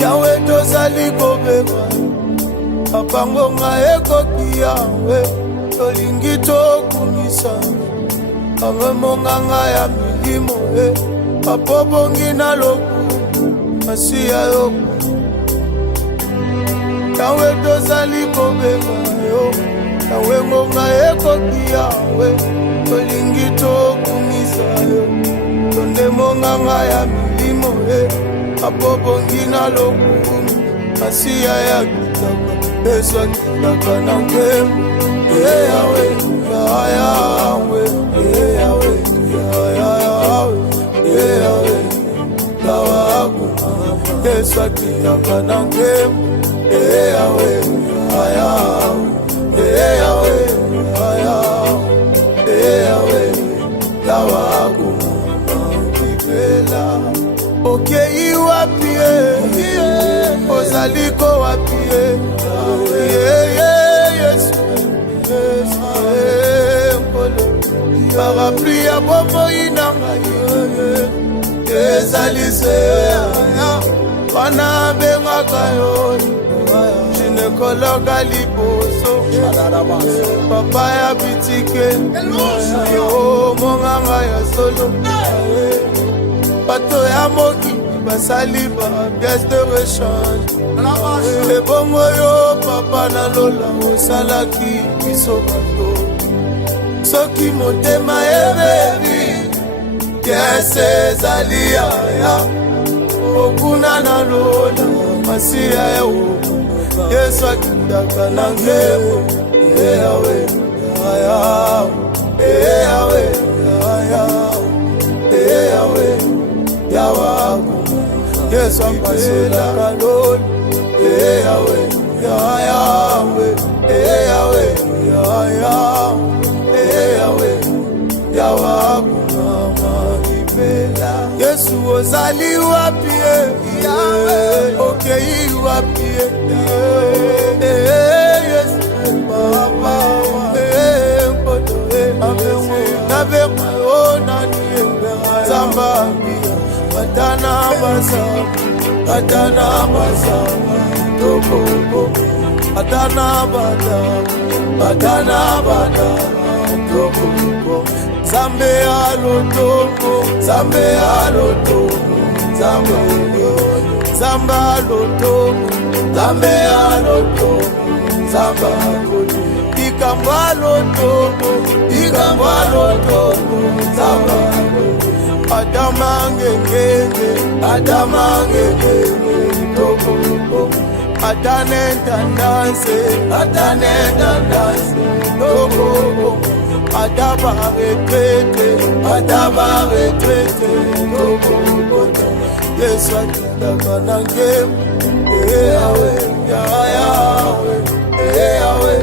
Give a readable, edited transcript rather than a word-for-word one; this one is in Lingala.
Yawe tozali kobeba apango nga ekoki yawe tolingi tokumisa amemonga ya milimo apobongi na loku masiya yoku Yawe tozali kobeba yo Yawe ngonga ekoki yawe tolingi tokumisa yo tonde monga ya milimo apobongi na loku masiya ya kitaka eswa kitaka na nkemu Yawe Yawe Yawe Yawe Yawe eswa kitaka na nkemu Yawe Yawe Yawe Yawe Okei wapi ozaliko wapi Yesu parapluie ya bombo inanga ezali se wana bengaka yo ginekologa liboso papa ya bitike yo monganga ya solo bato ya moki basali ba pièce de rechange ebongo yo papa na lola osalaki biso bato soki motema ebebi kese ezali yaya okuna na lola masiya yawo yesu akindaka na ngemo Yawe Yawe Yawe Yawaku Yesu ampaselaka loli Yawe Yawe Yawe Yawaku mama ipela Yesu ozali wapi okei wapi Yesu papa mpoto nabekwa onani zambambi Atana basa toko Atana bada toko Zambe alotongo Zamba alotongo Zamba koli Ikamba alotongo Zamba Adama ngenge toko Atane dandanse toko Adaba retrete toko Yesu akindaka na ngemu Yawe Yawe